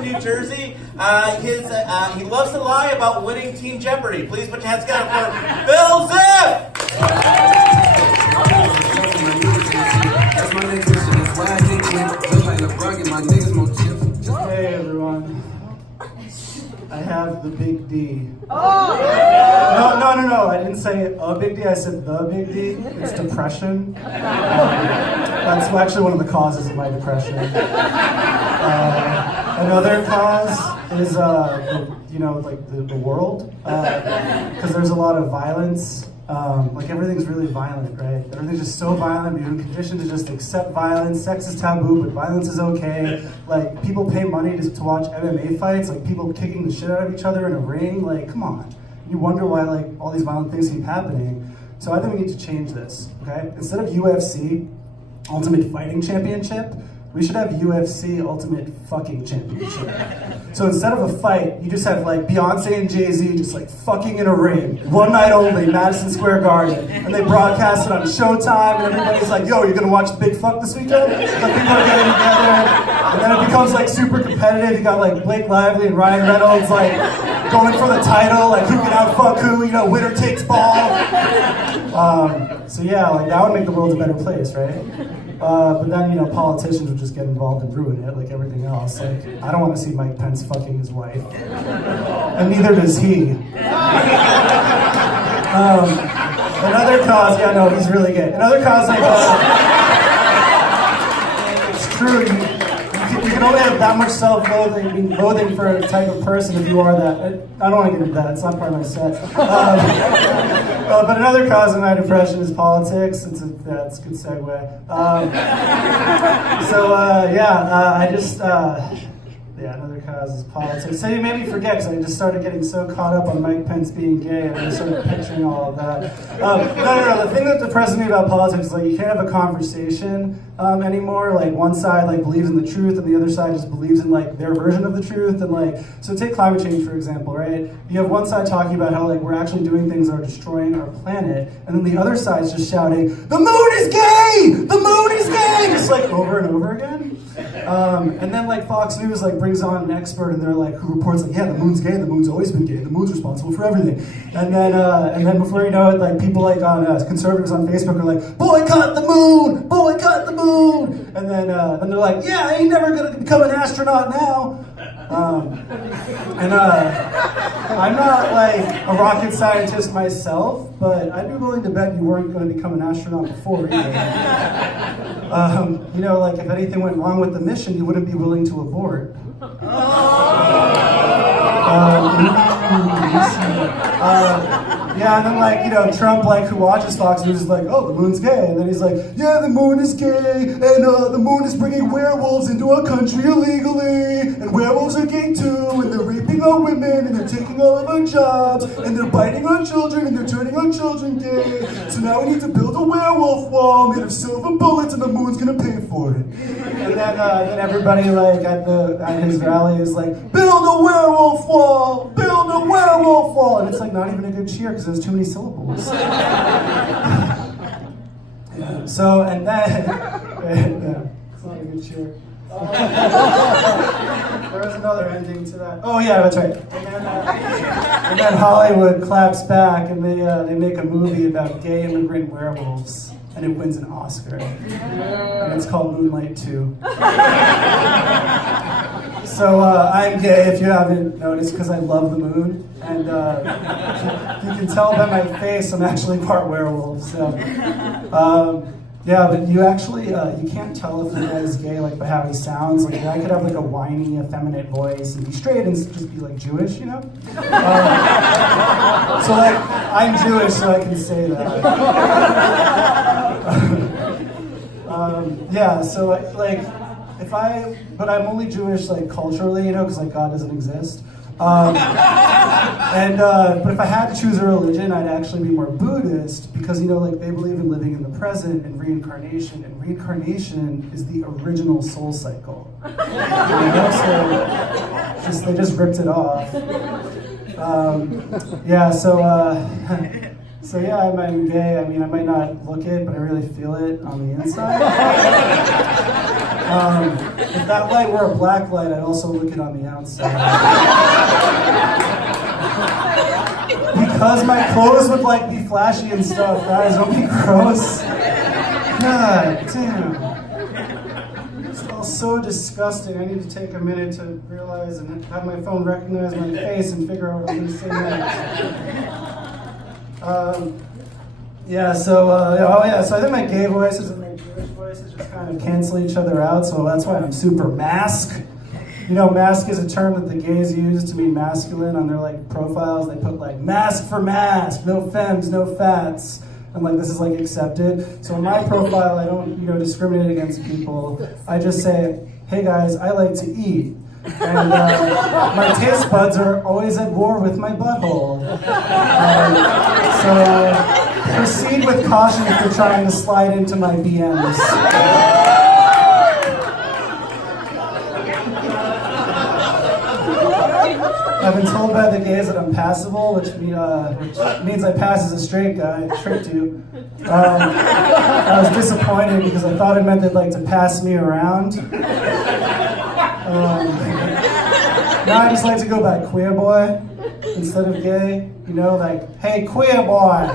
from New Jersey. He loves to lie about winning Team Jeopardy. Please put your hands together for Phil Ziff! That's my next question. That's why I hate when look like LeBron get my niggas more chips. Hey everyone. I have the big D. Oh! No. I didn't say a big D, I said the big D. It's depression. That's actually one of the causes of my depression. Another cause is, the world. Because there's a lot of violence. Everything's really violent, right? Everything's just so violent. We've been conditioned to just accept violence. Sex is taboo, but violence is okay. Like, people pay money to watch MMA fights, like people kicking the shit out of each other in a ring. Like, come on. You wonder why, like, all these violent things keep happening. So I think we need to change this, okay? Instead of UFC, Ultimate Fighting Championship, we should have UFC Ultimate Fucking Championship. So instead of a fight, you just have like Beyonce and Jay-Z just like fucking in a ring. One night only, Madison Square Garden. And they broadcast it on Showtime and everybody's like, yo, you're gonna watch the big fuck this weekend? Like people are getting together. And then it becomes like super competitive. You got like Blake Lively and Ryan Reynolds like going for the title, like who can outfuck who, winner takes ball. So yeah, like that would make the world a better place, right? But then, politicians would just get involved and ruin it, like everything else. Like, I don't want to see Mike Pence fucking his wife. And neither does he. Another cause, he's really gay. Another cause, it's true, you can only have that much self-loathing, loathing for a type of person if you are that. I don't want to get into that, it's not part of my set. But another cause of my depression is politics. It's a good segue. Another cause is politics. So you made me forget because I just started getting so caught up on Mike Pence being gay and I just started picturing all of that. No. The thing that depresses me about politics is like you can't have a conversation anymore. Like one side like believes in the truth and the other side just believes in like their version of the truth. And like, so take climate change for example, right? You have one side talking about how like we're actually doing things that are destroying our planet, and then the other side's just shouting, "The moon is gay! The moon is gay!" Just like over and over again. And then like Fox News like brings on an expert and they're like who reports like, yeah, the moon's gay, the moon's always been gay, the moon's responsible for everything. And then before you know it, like people like on conservatives on Facebook are like, boycott the moon, boycott the moon. And then they're like, yeah, I ain't never gonna become an astronaut now. I'm not like a rocket scientist myself, but I'd be willing to bet you weren't going to become an astronaut before either. Like if anything went wrong with the mission, you wouldn't be willing to abort. And then Trump, who watches Fox News, is like, oh, the moon's gay. And then he's like, yeah, the moon is gay, and the moon is bringing werewolves into our country illegally, and werewolves are gay too, and they're raping our women, and they're taking all of our jobs, and they're biting our children, and they're turning our children gay. So now we need to build a werewolf wall made of silver bullets, and the moon's gonna pay for it. And then everybody at his rally is like, build a werewolf wall, build a werewolf wall, and it's like not even a good cheer because there's too many syllables. So, and then, it's not a good cheer. There was another ending to that. Oh yeah, that's right. And then Hollywood claps back and they make a movie about gay immigrant werewolves. And it wins an Oscar. And it's called Moonlight 2. So I'm gay, if you haven't noticed, because I love the moon. And you can tell by my face I'm actually part werewolf. So, but you actually, you can't tell if the guy is gay by how he sounds. Like, I could have a whiny, effeminate voice and be straight and just be Jewish, So I'm Jewish, so I can say that. But I'm only Jewish culturally, because God doesn't exist. But if I had to choose a religion, I'd actually be more Buddhist because, they believe in living in the present and reincarnation is the original soul cycle. So they just ripped it off. I'm gay. I might not look it, but I really feel it on the inside. If that light were a black light, I'd also look it on the outside. Because my clothes would like be flashy and stuff, guys, don't be gross. God damn. It's all so disgusting. I need to take a minute to realize and have my phone recognize my face and figure out what I'm going to say next. So I think my gay voices and my Jewish voices just kind of cancel each other out, so that's why I'm super mask. You know, mask is a term that the gays use to mean masculine on their like profiles. They put like mask for mask, no femmes, no fats. And like this is like accepted. So in my profile, I don't discriminate against people. I just say, hey guys, I like to eat. And my taste buds are always at war with my butthole. So proceed with caution if you're trying to slide into my DMs. I've been told by the gays that I'm passable, which means I pass as a straight guy. I tricked you. I was disappointed because I thought it meant they'd like to pass me around. Now I just like to go by queer boy instead of gay. You know, like, hey, queer boy.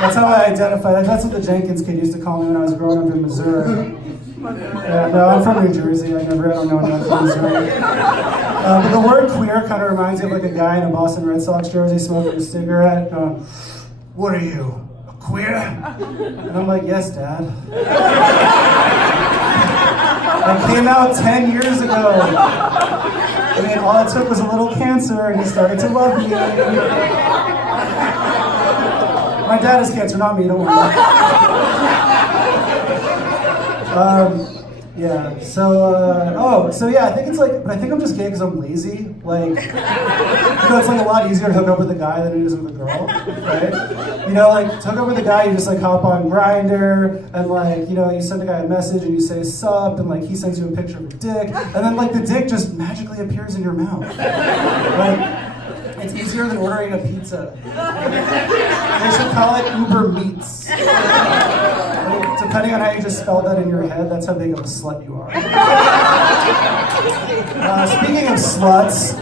That's how I identify. That's what the Jenkins kid used to call me when I was growing up in Missouri. Yeah, no, I'm from New Jersey. I don't know anyone from Missouri. But the word queer kind of reminds me of like a guy in a Boston Red Sox jersey smoking a cigarette going, what are you, a queer? And I'm like, yes, Dad. I came out 10 years ago. I mean, all it took was a little cancer and he started to love me. My dad has cancer, not me, don't worry. I think it's like, but I think I'm just gay because I'm lazy. Like, it's like a lot easier to hook up with a guy than it is with a girl, right? You know, like, to hook up with a guy, you just like hop on Grindr and like, you send a guy a message and you say sup and like he sends you a picture of a dick and then like the dick just magically appears in your mouth. Like, it's easier than ordering a pizza. They should call it Uber Meats. Like, depending on how you just spell that in your head, that's how big of a slut you are. Speaking of sluts,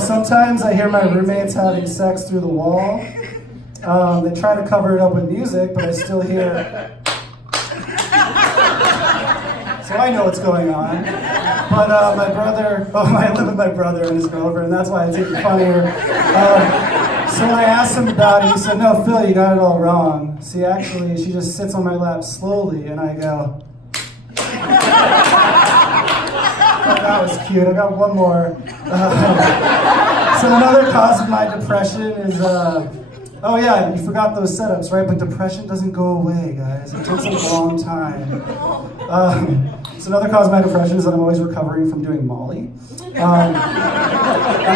sometimes I hear my roommates having sex through the wall. They try to cover it up with music, but I still hear. So I know what's going on. But I live with my brother and his girlfriend, and that's why it's even funnier. So when I asked him about it, he said, no, Phil, you got it all wrong. See, actually, she just sits on my lap slowly, and I go. Oh, that was cute. I got one more. So another cause of my depression is, you forgot those setups, right? But depression doesn't go away, guys. It takes a long time. So another cause of my depression is that I'm always recovering from doing Molly. I'm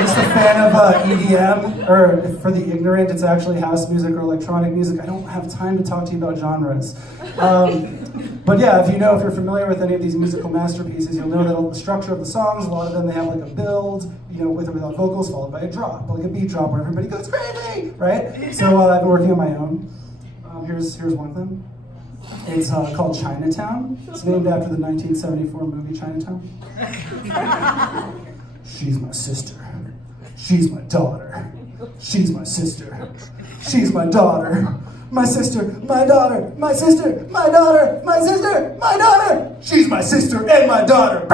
just a fan of EDM, or for the ignorant, it's actually house music or electronic music. I don't have time to talk to you about genres. But yeah, if you're familiar with any of these musical masterpieces, you'll know that the structure of the songs, a lot of them, they have like a build, with or without vocals, followed by a drop, like a beat drop where everybody goes crazy, right? So I've been working on my own. Here's one of them. It's called Chinatown. It's named after the 1974 movie Chinatown. She's my sister. She's my daughter. She's my sister. She's my daughter. My sister, my daughter, my sister, my daughter, my sister, my daughter. She's my sister and my daughter.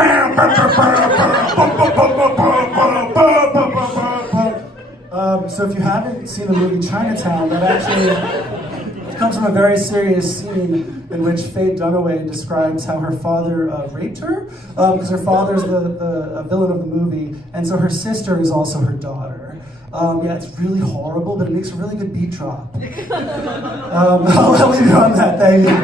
So if you haven't seen the movie Chinatown, that actually comes from a very serious scene in which Faye Dunaway describes how her father raped her, because her father's the villain of the movie, and so her sister is also her daughter. It's really horrible, but it makes a really good beat drop. I'll leave you on that, thank you.